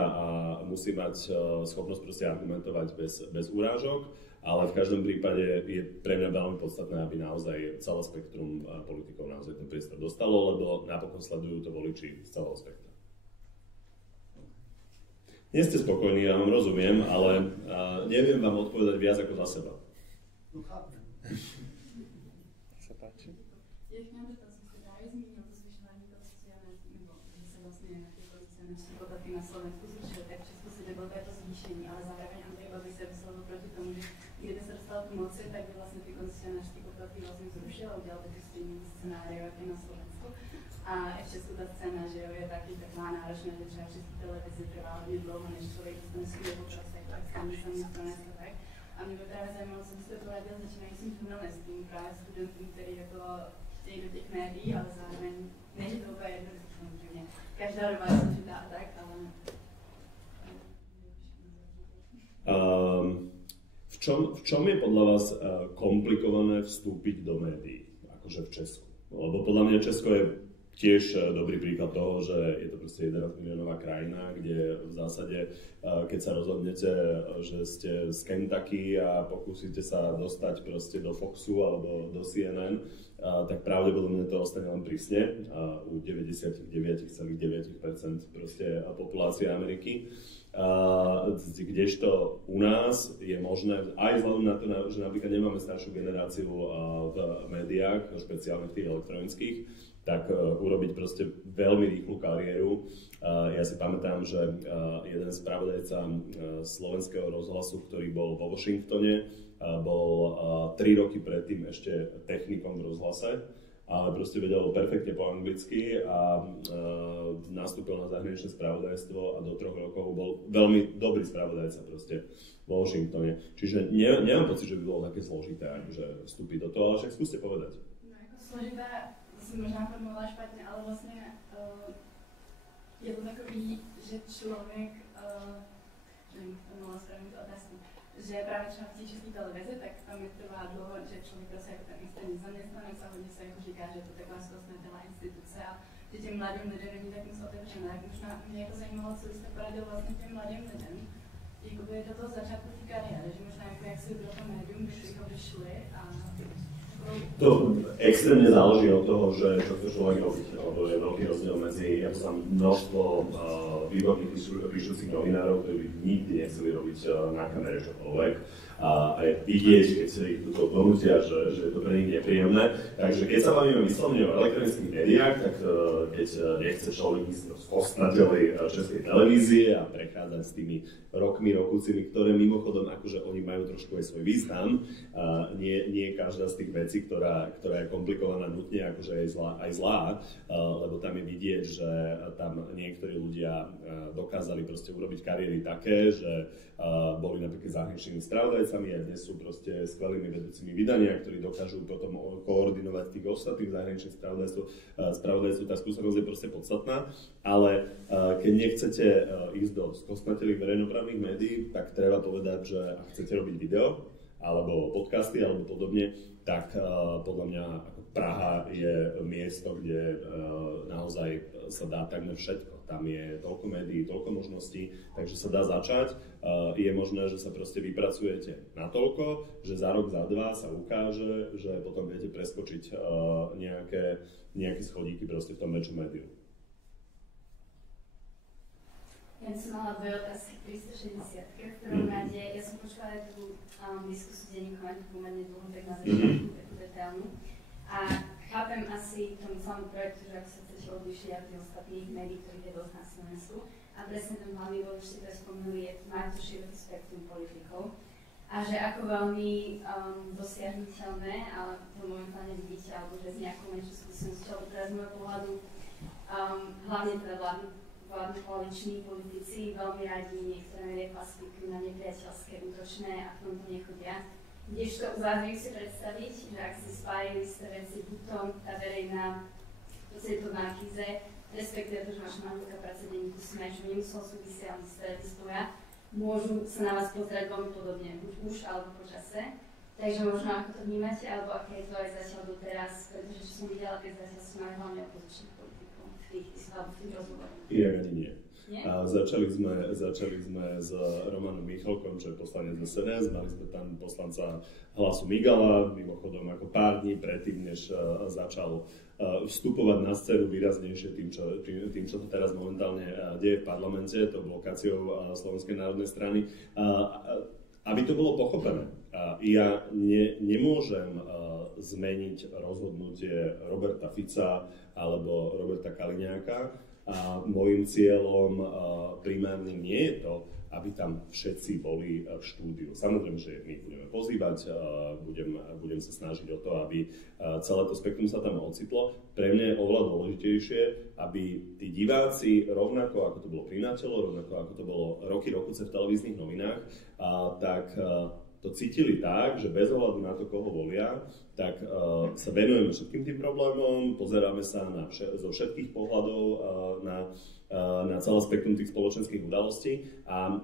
musí mať schopnosť proste argumentovať bez urážok, ale v každom prípade je pre mňa veľmi podstatné, aby naozaj celé spektrum politikov naozaj ten priestor dostalo, lebo napokon sledujú to voliči z celého spektra. Nie ste spokojní, ja vám rozumiem, ale neviem vám odpovedať viac ako za seba. No chápem. Jak nám to som sa aj zmínil, to zvyšovanie toho sociálneho, nebo že sa vlastne nejaké sociálne poplatky na Slovensku zvyšili, tak v Česku si debatuje to zvýšenie, ale zároveň Andrej Babiš sa vyslovil proti tomu, že kdyby sa dostal k moci, tak by vlastne tie koncesionářské poplatky vlastne zrušil a udělal taký stejný scenáriu, ako je na Slovensku. A v Česku ta scéna, že jo, je taková náročná, že třeba v České televizi trvá hodně dlouho, než člověk dostane svůj počasek, tak samý tak. A mě by právě zajímalo, co byste poradil začínajícím žurnalistům, právě studentům, který jako chtějí do těch médií, ale zároveň není to úplně jednoduché samozřejmě. Každá doba je složitá a tak, ale... V čom je podľa vás komplikované vstúpiť do médií, akože v Česku? Lebo podľa mňa Česko je tiež dobrý príklad toho, že je to proste 11 miliónová krajina, kde v zásade, keď sa rozhodnete, že ste z Kentucky a pokúsite sa dostať proste do Foxu alebo do CNN, tak pravdepodobne to ostane len pri sne u 99,9% proste populácie Ameriky. Kdežto u nás je možné, aj vzhľadom na to, že napríklad nemáme staršiu generáciu v médiách, špeciálne v tých elektronických, tak urobiť proste veľmi rýchlu kariéru. Ja si pamätám, že jeden spravodajca slovenského rozhlasu, ktorý bol vo Washingtone, bol 3 roky predtým ešte technikom v rozhlase, ale proste vedel perfektne po anglicky a nastúpil na zahraničné spravodajstvo a do 3 rokov bol veľmi dobrý spravodajca proste vo Washingtone. Čiže nemám pocit, že by bolo také zložité, že vstúpiť do toho, ale však skúste povedať. No ako zložité, to som možná formulovala špatne, ale vlastne je to takový, že člověk, že formulovala správně tu otázku, že právě třeba v té české televizi, tak tam je trvá dlouho, že člověk prostě jako ten externí zaměstnanec a hodně se jako říká, že je to taková zkostnatělá instituce a že těm mladým lidem není tak moc otevřená. Tak možná mě jako zajímalo, co byste poradil vlastně těm mladým lidem, jakoby do toho začátku té kariéry, že možná jako jak si do toho médium, když jako vyšli a to extrémne záleží od toho, že čo chce človek robiť, lebo je veľký rozdiel medzi množstvo výborných píšucich novinárov, ktorí by nikdy nechceli robiť na kamere čokoľvek. A je vidieť, keď sa ich to donútia, že je to pre nich nepríjemné. Takže keď sa bavíme vyslovene o elektronických médiách, tak keď nechce človek ísť do skostnatelej českej televízie a prechádzať s tými rokúcimi, ktoré mimochodom akože oni majú trošku aj svoj význam. Nie každá z tých vecí, ktorá je komplikovaná nutne, akože aj zlá, lebo tam je vidieť, že tam niektorí ľudia dokázali proste urobiť kariéry také, že boli napríklad zahraničnými spravodajcami a dnes sú proste skvelými vedúcimi vydania, ktorí dokážu potom koordinovať tých ostatných zahraničných spravodajcov. Tá skúsenosť je proste podstatná, ale keď nechcete ísť do skostnatelých verejnoprávnych médií, tak treba povedať, že ak chcete robiť video, alebo podcasty, alebo podobne, tak podľa mňa Praha je miesto, kde naozaj sa dá takmer všetko. Tam je toľko médií, toľko možností, takže sa dá začať. Je možné, že sa proste vypracujete natoľko, že za rok, za dva sa ukáže, že potom viete preskočiť nejaké schodíky proste v tom väčšom médiu. Ja som mala dve otázky k 360. V prvom rade, ja som počula tú diskusiu denníkom aj pomerne dlho, tak na začiatku takú detailnú. A chápem asi tomu samú projektu, že ak sa chcete odlišiť od tých ostatných médií, ktorých je dosť na Slovensku. A presne ten hlavný dôvod, že ste to spomenuli, je, má to široký spektrum politikov. A že ako veľmi dosiahnuteľné, ale to momentálne vidíte, alebo že s nejakou menšou skúsenosťou, teraz z môjho pohľadu, hlavne teda vládni koaliční politici veľmi radi niektoré médiá klasifikujú na nepriateľské, útočné a k tomu nechodia. Kdežto u vás si predstaviť, že ak si spájali ste veci buď tá verejná, proste to na kýze, respektíve to, že vaša manželka pracuje v denníku SME, čo nemuselo súvisieť, ale z televízia, môžu sa na vás pozerať veľmi podobne, buď už alebo po čase. Takže možno ako to vnímate, alebo aké je to aj zatiaľ doteraz, pretože čo som videla, keď zatiaľ ste mali hlavne opozičných politikov v tých rozhovoroch. Inak ani nie. Začali sme s Romanom Michalkom, čo je poslanec SNS, mali sme tam poslanca Hlasu Migala, mimochodom ako pár dní predtým, než začal vstupovať na scénu výraznejšie tým, čo to teraz momentálne deje v parlamente, to blokáciou Slovenskej národnej strany. Aby to bolo pochopené, ja nemôžem zmeniť rozhodnutie Roberta Fica alebo Roberta Kaliňáka. A môjim cieľom primárne nie je to, aby tam všetci boli v štúdiu. Samozrejme, že my budeme pozývať, budem sa snažiť o to, aby celé to spektrum sa tam ocitlo. Pre mňa je oveľa dôležitejšie, aby tí diváci, rovnako ako to bolo pri Na telo, rovnako ako to bolo roky v televíznych novinách, tak to cítili tak, že bez ohľadu na to, koho volia, tak sa venujeme všetkým tým problémom, pozeráme sa zo všetkých pohľadov na celé spektrum tých spoločenských udalostí a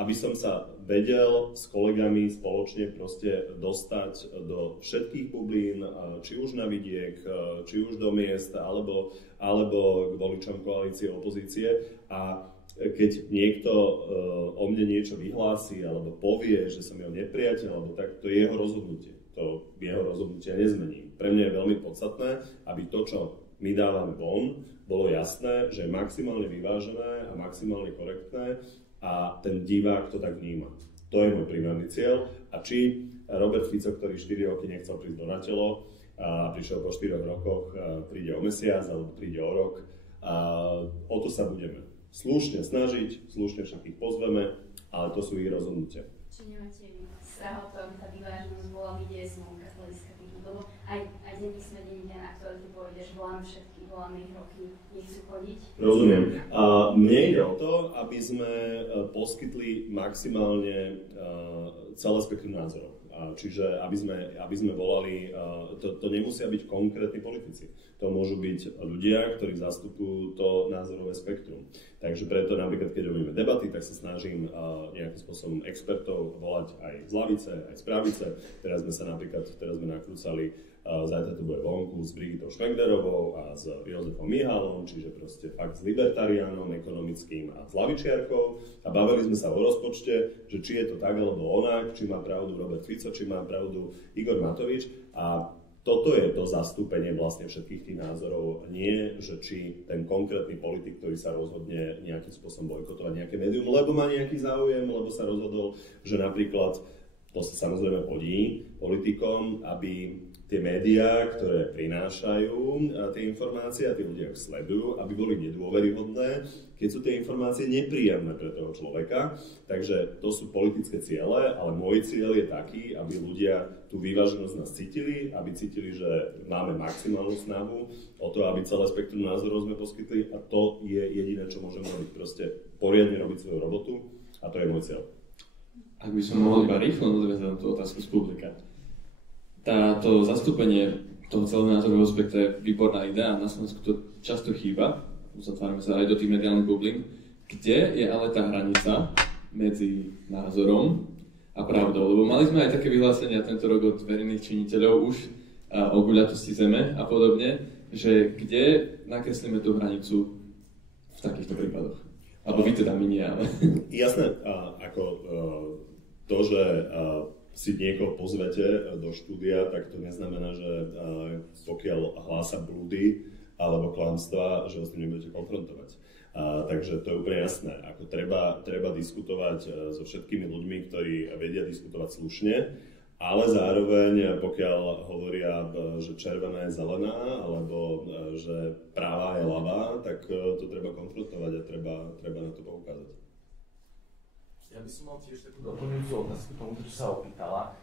aby som sa vedel s kolegami spoločne proste dostať do všetkých bublín, či už na vidiek, či už do miest, alebo k voličom koalície, opozície. A keď niekto o mne niečo vyhlási alebo povie, že som jeho nepriateľ, alebo tak, to je jeho rozhodnutie. To jeho rozhodnutia nezmení. Pre mňa je veľmi podstatné, aby to, čo my dávame von, bolo jasné, že je maximálne vyvážené a maximálne korektné a ten divák to tak vníma. To je môj primárny cieľ. A či Robert Fico, ktorý 4 roky nechcel prísť do Na telo a prišiel po 4 rokoch, príde o mesiac alebo príde o rok, o to sa budeme slušne snažiť, slušne všetkých pozveme, ale to sú ich rozhodnutia. Či nemáte strach o to, aby tá vyváženosť bola vidieť z môjho hľadiska týchto, lebo aj denní sme denní na aktuálne povedia, že voláme všetkých, voláme ich roky, nechcú chodiť. Rozumiem. Mne ide o to, aby sme poskytli maximálne celé spektrum názorov. Čiže aby sme volali, to nemusia byť konkrétni politici. To môžu byť ľudia, ktorí zastupujú to názorové spektrum. Takže preto napríklad, keď robíme debaty, tak sa snažím nejakým spôsobom expertov volať aj z lavice, aj z pravice. Teraz sme nakrúcali, zajtra to bude vonku s Brigitou Švegnerovou a s Jozefom Mihalom, čiže proste fakt s libertariánom, ekonomickým a s lavičiarkou. A bavili sme sa o rozpočte, že či je to tak alebo onak, či má pravdu Robert Fico, či má pravdu Igor Matovič. A toto je to zastúpenie vlastne všetkých tých názorov, nie, že či ten konkrétny politik, ktorý sa rozhodne nejakým spôsobom bojkotovať nejaké médium, lebo má nejaký záujem, lebo sa rozhodol, že napríklad, to sa samozrejme hodí politikom, aby tie médiá, ktoré prinášajú tie informácie a tí ľudia ich sledujú, aby boli nedôveryhodné, keď sú tie informácie nepríjemné pre toho človeka. Takže to sú politické ciele, ale môj cieľ je taký, aby ľudia tú vyváženosť nás cítili, aby cítili, že máme maximálnu snahu o to, aby celé spektrum názorov sme poskytli a to je jediné, čo môžeme robiť. Proste poriadne robiť svoju robotu a to je môj cieľ. Ak by som mohol iba rýchlo nadviazať na tú otázku z publika. To zastúpenie toho celého názorového spektra je výborná idea a na Slovensku to často chýba, zatvárame sa aj do tých mediálnych bublín, kde je ale tá hranica medzi názorom a pravdou, lebo mali sme aj také vyhlásenia tento rok od verejných činiteľov už o guľatosti zeme a podobne, že kde nakreslíme tú hranicu v takýchto prípadoch. Alebo vy teda my nie, ale... Jasné, to, že si niekoho pozvete do štúdia, tak to neznamená, že pokiaľ hlása blúdy alebo klamstvá, že ho s tým nebudete konfrontovať. Takže to je úplne jasné. Treba diskutovať so všetkými ľuďmi, ktorí vedia diskutovať slušne, ale zároveň, pokiaľ hovoria, že červená je zelená, alebo že práva je ľavá, tak to treba konfrontovať a treba na to poukázať. Ja by som mal tiež takú doplňujúcu otázku tomu, čo sa opýtala.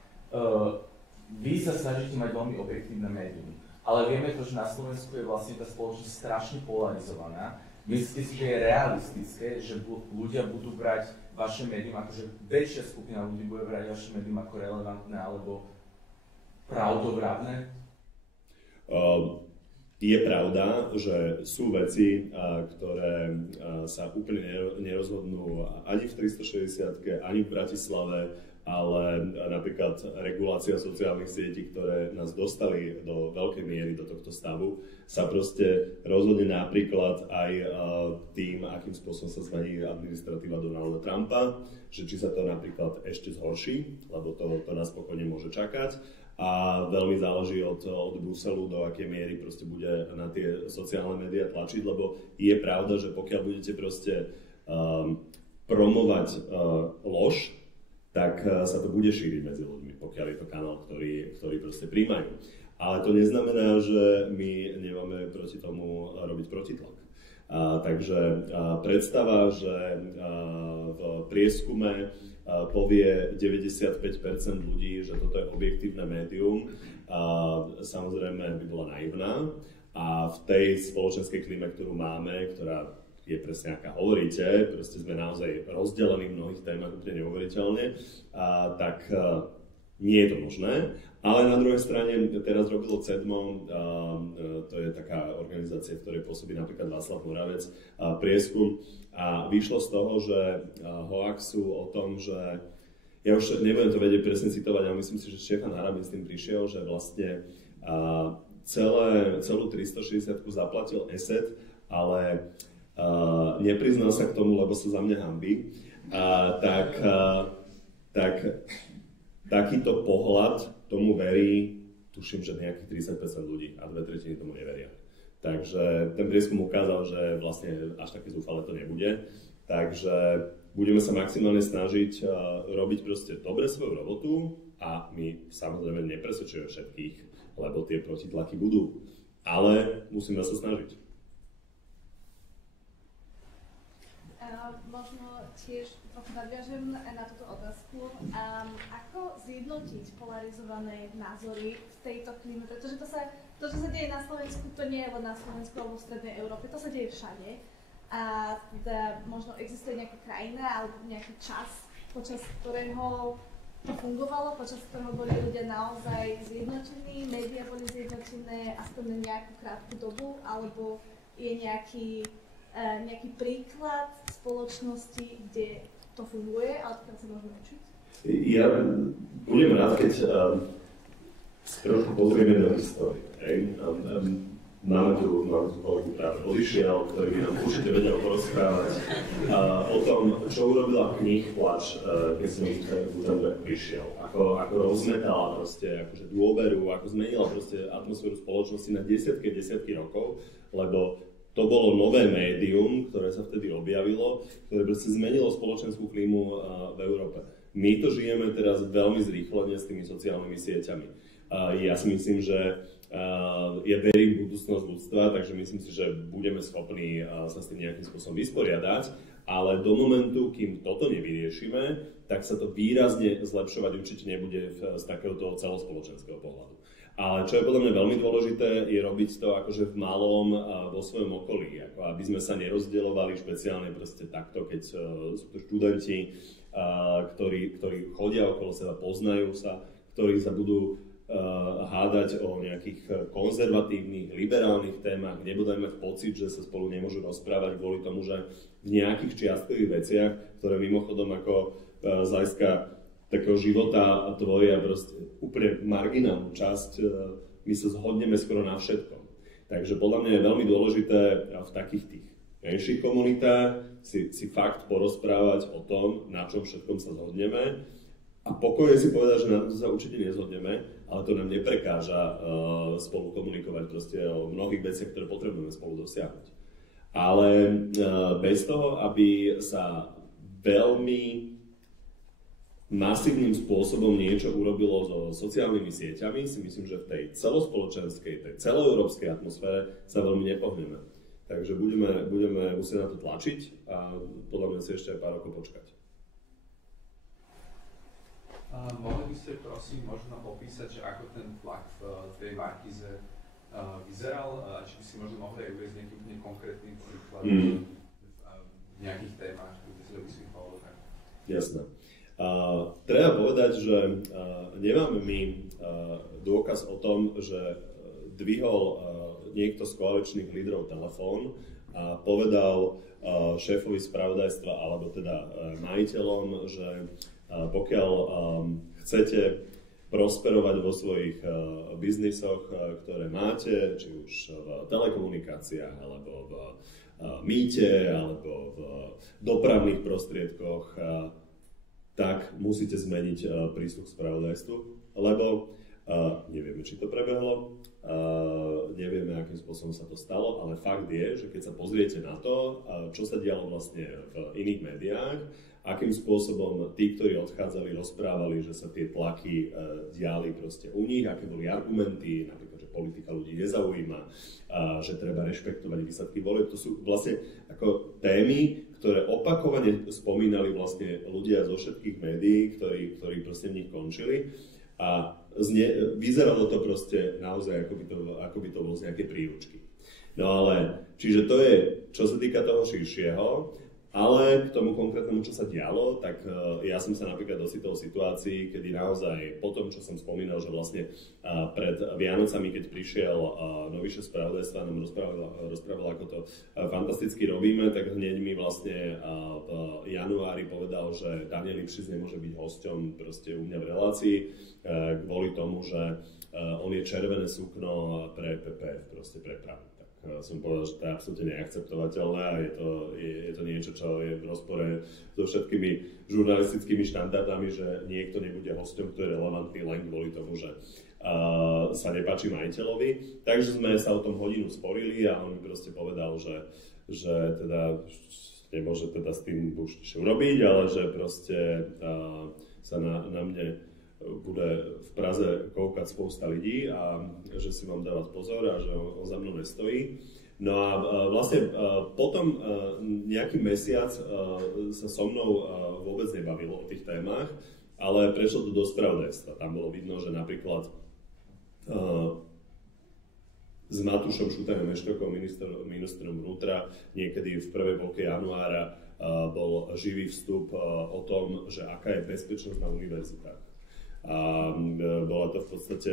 Vy sa snažíte mať veľmi objektívne médium, ale vieme to, že na Slovensku je vlastne tá spoločnosť strašne polarizovaná. Myslíte si, že je realistické, že ľudia budú brať vaše médium, akože väčšia skupina ľudí bude brať vaše médium ako relevantné alebo pravdovravné? Je pravda, že sú veci, ktoré sa úplne nerozhodnú ani v 360-ke, ani v Bratislave, ale napríklad regulácia sociálnych sietí, ktoré nás dostali do veľkej miery do tohto stavu, sa proste rozhodne napríklad aj tým, akým spôsobom sa zmení administratíva Donalda Trumpa, že či sa to napríklad ešte zhorší, lebo to nás spokojne môže čakať. A veľmi záleží od Bruselu, do akej miery proste bude na tie sociálne médiá tlačiť, lebo je pravda, že pokiaľ budete proste promovať lož, tak sa to bude šíriť medzi ľuďmi, pokiaľ je to kanál, ktorý proste príjmajú. Ale to neznamená, že my nemáme proti tomu robiť protitlak. Takže predstava, že v prieskume povie 95% ľudí, že toto je objektívne médium, samozrejme by bola naivná. A v tej spoločenskej klíme, ktorú máme, je presne aká hovoríte, proste sme naozaj rozdelení v mnohých témach úplne neuveriteľne, tak nie je to možné. Ale na druhej strane teraz robilo CEDMO, to je taká organizácia, v ktorej pôsobí napríklad Václav Moravec, prieskum a vyšlo z toho, že hoaxu o tom, že ja už nebudem to vedieť presne citovať, ale myslím si, že Štefan Harabin s tým prišiel, že vlastne celú 360 zaplatil ESET, ale nepriznal sa k tomu, lebo sa za mňa hanbí. Takýto pohľad tomu verí, tuším, že nejakých 30% ľudí a 2/3 tomu neveria. Takže ten prieskum ukázal, že vlastne až také zúfale to nebude. Takže budeme sa maximálne snažiť robiť proste dobre svoju robotu a my samozrejme nepresvedčujeme všetkých, lebo tie protitlaky budú. Ale musíme sa snažiť. Možno tiež trochu nadviažem na túto otázku. Ako zjednotiť polarizované názory v tejto klíme? Pretože to, čo sa deje na Slovensku, to nie je len na Slovensku alebo v Strednej Európe, to sa deje všade. A teda možno existuje nejaká krajina alebo nejaký čas, počas ktorého to fungovalo, počas ktorého boli ľudia naozaj zjednotení, médiá boli zjednotené aspoň na nejakú krátku dobu, alebo je nejaký príklad spoločnosti, kde to funguje, ale tam sa môžeme učiť? Ja budem rád, keď trošku pozrieme do histórie. Máme tu kolegu práve odišiel, ktorý by nám určite vedel porozprávať o tom, čo urobila Kníh-plač, keď som Gutenberg prišiel. Ako rozmetala proste akože dôveru, ako zmenila proste atmosféru spoločnosti na desiatky rokov, lebo to bolo nové médium, ktoré sa vtedy objavilo, ktoré proste zmenilo spoločenskú klímu v Európe. My to žijeme teraz veľmi zrýchlene s tými sociálnymi sieťami. Ja si myslím, že ja verím v budúcnosť ľudstva, takže myslím si, že budeme schopní sa s tým nejakým spôsobom vysporiadať, ale do momentu, kým toto nevyriešime, tak sa to výrazne zlepšovať určite nebude z takéhoto celospoločenského pohľadu. Ale čo je podľa mňa veľmi dôležité, je robiť to akože v malom vo svojom okolí, ako aby sme sa nerozdeľovali špeciálne proste takto, keď sú to študenti, ktorí chodia okolo seba, poznajú sa, ktorí sa budú hádať o nejakých konzervatívnych, liberálnych témach, nebudú mať pocit, že sa spolu nemôžu rozprávať kvôli tomu, že v nejakých čiastkových veciach, ktoré mimochodom ako z hľadiska takého života tvoria proste úplne marginálnu časť, my sa zhodneme skoro na všetkom. Takže podľa mňa je veľmi dôležité v takých tých menších komunitách si fakt porozprávať o tom, na čom všetkom sa zhodneme a pokojne si povedať, že na to sa určite nezhodneme, ale to nám neprekáža spolu komunikovať proste o mnohých veciach, ktoré potrebujeme spolu dosiahnuť. Ale bez toho, aby sa veľmi masívnym spôsobom niečo urobilo so sociálnymi sieťami, si myslím, že v tej celospoločenskej, tej celoeurópskej atmosfére sa veľmi nepohneme. Takže budeme musieť na to tlačiť a podľa mňa si ešte aj pár rokov počkať. Mohli by ste prosím možno popísať, že ako ten tlak v tej markíze vyzeral, a či by si možno mohli aj uvieť nejaký úplne konkrétny príklad v nejakých témach, kde sa to vysvetľovalo tak? Jasné. Treba povedať, že nemáme my dôkaz o tom, že dvihol niekto z koaličných lídrov telefón a povedal šéfovi spravodajstva, alebo teda majiteľom, že pokiaľ chcete prosperovať vo svojich biznisoch, ktoré máte, či už v telekomunikáciách, alebo v mýte, alebo v dopravných prostriedkoch, tak musíte zmeniť prístup k spravodajstvu, lebo nevieme, či to prebehlo, nevieme, akým spôsobom sa to stalo, ale fakt je, že keď sa pozriete na to, čo sa dialo vlastne v iných médiách, akým spôsobom tí, ktorí odchádzali, rozprávali, že sa tie tlaky diali proste u nich, aké boli argumenty, napríklad, že politika ľudí nezaujíma, že treba rešpektovať výsledky volieb. To sú vlastne ako témy, ktoré opakovane spomínali vlastne ľudia zo všetkých médií, ktorí proste v nich končili. A vyzeralo to proste naozaj, ako by to bolo z nejakej príručky. No ale, čiže to je, čo sa týka toho širšieho, ale k tomu konkrétnemu, čo sa dialo, tak ja som sa napríklad ocitol v situácii, kedy naozaj po tom, čo som spomínal, že vlastne pred Vianocami, keď prišiel nový šéf spravodajstva, nám rozprával, ako to fantasticky robíme, tak hneď mi vlastne v januári povedal, že Daniel Lipšic nemôže byť hosťom proste u mňa v relácii kvôli tomu, že on je červené sukno pre PPF, proste pre Prahu. Som povedal, že to je absolútne neakceptovateľné a je to niečo, čo je v rozpore so všetkými žurnalistickými štandardami, že niekto nebude hosťom, kto je relevantný len kvôli tomu, že sa nepáči majiteľovi. Takže sme sa o tom hodinu sporili a on mi proste povedal, že teda nemôže teda s tým už nič urobiť, ale že proste sa na mne bude v Praze koukať spousta ľudí a že si mám dávať pozor a že on za mnou nestojí. No a vlastne potom nejaký mesiac sa so mnou vôbec nebavilo o tých témach, ale prešlo to do spravodajstva. Tam bolo vidno, že napríklad s Matúšom Šutajom Eštokom, ministrom vnútra, niekedy v prvej polke januára bol živý vstup o tom, že aká je bezpečnosť na univerzitách. A bola to v podstate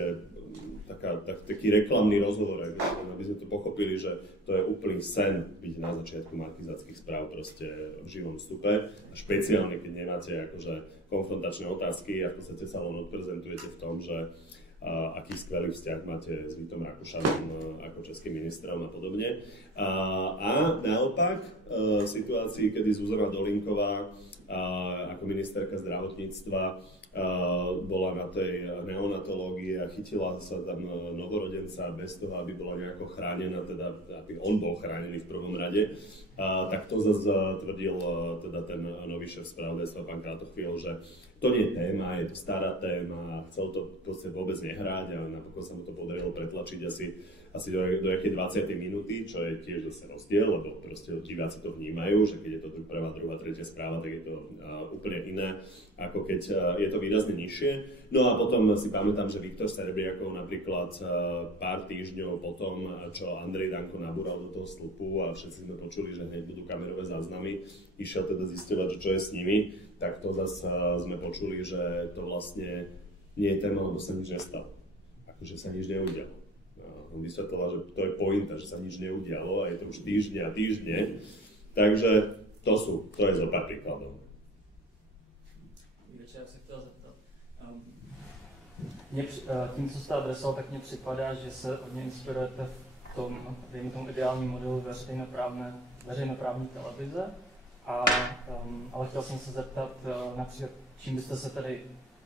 taký reklamný rozhovor, aby sme to pochopili, že to je úplný sen byť na začiatku markizáckých správ proste v živom vstupe. A špeciálne, keď nemáte akože konfrontačné otázky a v podstate sa len odprezentujete v tom, že aký skvelý vzťah máte s Vítom Rakušanom ako českým ministrom a podobne. A naopak v situácii, kedy Zuzana Dolinková ako ministerka zdravotníctva bola na tej neonatológii a chytila sa tam novorodenca bez toho, aby bola nejako chránená, teda aby on bol chránený v prvom rade. Tak to zase tvrdil teda ten nový šéf spravodajstva, pán Kratochvíl, že to nie je téma, je to stará téma, chcel to proste vôbec nehrať a napokon sa mu to podarilo pretlačiť asi do jakej 20. minúty, čo je tiež zase rozdiel, lebo proste diváci to vnímajú, že keď je to prvá, druhá, tretia správa, tak je to úplne iné, ako keď je to výrazne nižšie. No a potom si pamätám, že Viktor Serbiakov napríklad pár týždňov potom, čo Andrej Danko nabúral do toho stĺpu a všetci sme počuli, že hneď budú kamerové záznamy, išiel teda zisťovať, že čo je s nimi, tak to zase sme počuli, že to vlastne nie je téma, lebo sa nič nestalo. Akože sa nič neudialo. On vysvetloval, že to je pointa, že sa nič neudialo a je to už týždne a týždne. Takže to je zo pár príkladov. Já se chtěl zeptat. Tím, co jste adresoval, tak mně připadá, že se hodně inspirujete v tom, dejme tomu ideálním modelu veřejnoprávní televize. Ale chtěl jsem se zeptat například,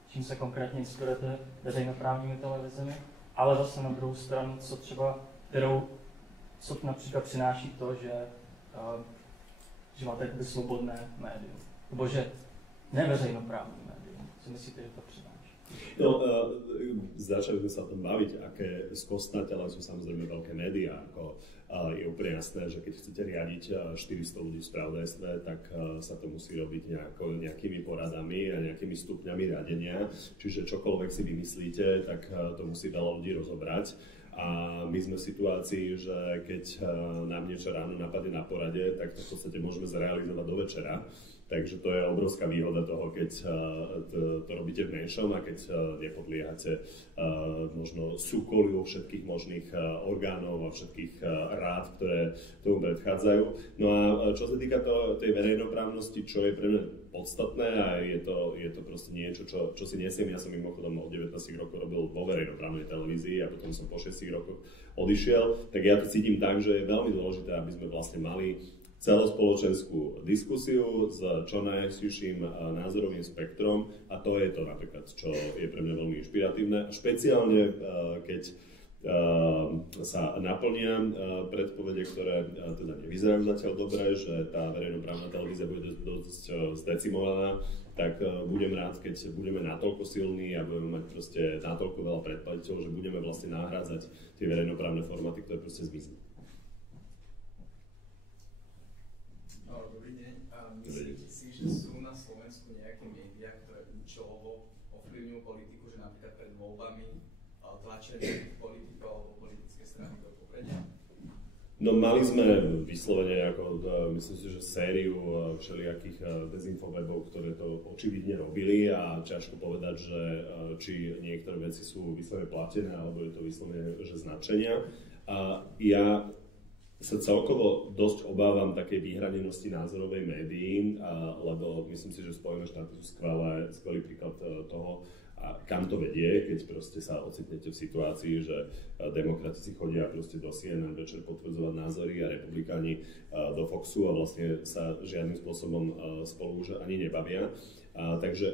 čím se konkrétně inspirujete veřejnoprávními televizemi, ale zase na druhou stranu, co například přináší to, že máte jakoby svobodné médium, nebo že neveřejnoprávní médium. Co myslíte, že to přináší? No, začali sme sa o tom baviť, aké skostnatele sú samozrejme veľké médiá. Je úplne jasné, že keď chcete riadiť 400 ľudí v spravodajstve, tak sa to musí robiť nejakými poradami a nejakými stupňami riadenia. Čiže čokoľvek si vymyslíte, tak to musí veľa ľudí rozobrať. A my sme v situácii, že keď nám niečo ráno napadne na porade, tak to v podstate môžeme zrealizovať do večera. Takže to je obrovská výhoda toho, keď to robíte v menšom a keď nepodliehate možno súkoliu všetkých možných orgánov a všetkých rád, ktoré tomu predchádzajú. No a čo sa týka tej verejnoprávnosti, čo je pre mňa podstatné a je to proste niečo, čo si nesiem. Ja som mimochodom od 19 rokov robil vo verejnoprávnej televízii a potom som po 6 rokoch odišiel. Tak ja to cítim tak, že je veľmi dôležité, aby sme vlastne mali celospoločenskú diskusiu s čo najširším názorovým spektrom a to je to napríklad, čo je pre mňa veľmi inšpiratívne. Špeciálne, keď sa naplnia predpovede, ktoré teda nevyzerajú zatiaľ dobre, že tá verejnoprávna televízia bude dosť zdecimovaná, tak budem rád, keď budeme natoľko silní a budeme mať proste natoľko veľa predplatiteľov, že budeme vlastne nahrádzať tie verejnoprávne formáty, ktoré proste zmiznú. Myslíte si, že sú na Slovensku nejaké médiá, ktoré účelovo ovplyvňujú politiku, že napríklad pred voľbami tlačenie politikov, politické strany do popredia? No mali sme vyslovene, myslím si, že sériu všelijakých dezinfowebov, ktoré to očividne robili a ťažko povedať, že či niektoré veci sú vyslovene platené, alebo je to vyslovene, že značenia. A ja sa celkovo dosť obávam takej vyhranenosti názorovej médií, lebo myslím si, že Spojené štáty sú skvelý príklad toho, a kam to vedie, keď proste sa ocitnete v situácii, že demokrati si chodia proste do CNN večer potvrdzovať názory a republikáni do Foxu a vlastne sa žiadnym spôsobom spolu už ani nebavia. Takže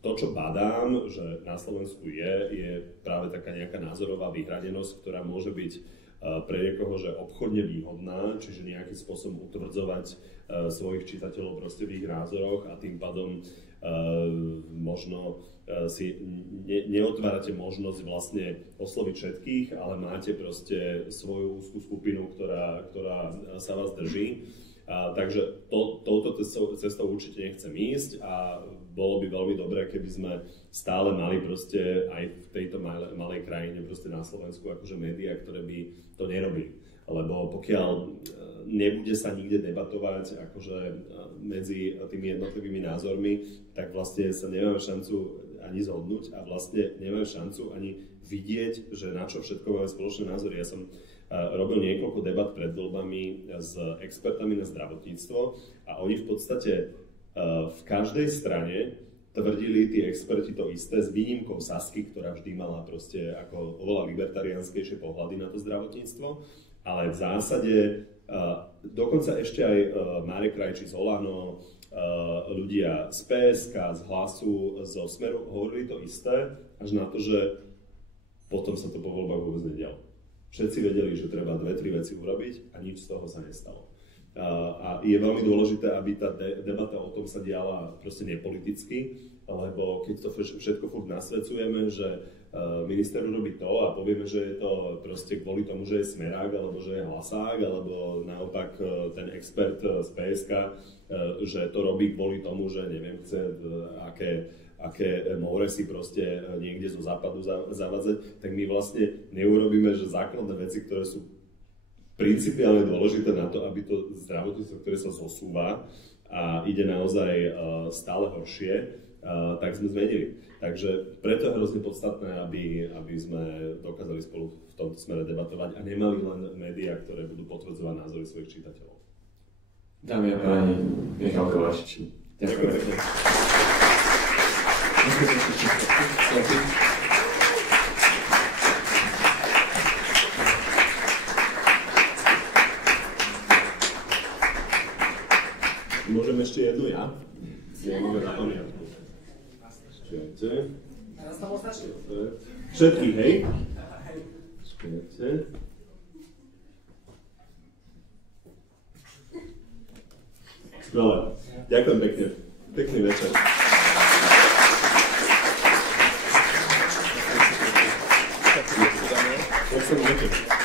to, čo badám, že na Slovensku je práve taká nejaká názorová vyhranenosť, ktorá môže byť pre niekoho, že obchodne výhodná, čiže nejakým spôsobom utvrdzovať svojich čitateľov proste v ich názoroch a tým pádom možno si neotvárate možnosť vlastne osloviť všetkých, ale máte proste svoju úzkú skupinu, ktorá sa vás drží. Takže touto cestou určite nechcem ísť a bolo by veľmi dobré, keby sme stále mali proste aj v tejto malej krajine proste na Slovensku akože médiá, ktoré by to nerobili. Lebo pokiaľ nebude sa nikde debatovať akože medzi tými jednotlivými názormi, tak vlastne sa nemáme šancu ani zhodnúť a vlastne nemáme šancu ani vidieť, že na čo všetko máme spoločné názory. Ja som robil niekoľko debat pred voľbami s expertami na zdravotníctvo a oni v podstate v každej strane tvrdili tí experti to isté s výnimkou Sasky, ktorá vždy mala proste ako oveľa libertariánskejšie pohľady na to zdravotníctvo, ale v zásade dokonca ešte aj Marek Krajčí z Olano, ľudia z PSK, z Hlasu, zo Smeru hovorili to isté, až na to, že potom sa to po voľbách vôbec nedialo. Všetci vedeli, že treba 2-3 veci urobiť a nič z toho sa nestalo. A je veľmi dôležité, aby tá debata o tom sa diala proste nepoliticky, lebo keď to všetko furt nasvedcujeme, že minister urobí to a povieme, že je to proste kvôli tomu, že je Smerák, alebo že je Hlasák, alebo naopak ten expert z PSK, že to robí kvôli tomu, že neviem, chce aké móresy proste niekde zo západu zavádzať, tak my vlastne neurobíme, že základné veci, ktoré sú principiálne dôležité na to, aby to zdravotníctvo, ktoré sa zosúva a ide naozaj stále horšie, tak sme zmenili. Takže preto je hrozne podstatné, aby sme dokázali spolu v tomto smere debatovať a nemali len médiá, ktoré budú potvrdzovať názory svojich čitateľov. Dámy a páni, Michal Kováčič. Ďakujem pekne. Môžem ešte jednu ja? Môžeme na pamiatku. Čakajte. Teraz to postačí. Všetkých, hej? Čakajte. Skvelé. Ďakujem pekne. Pekný večer. Tak sa môžete.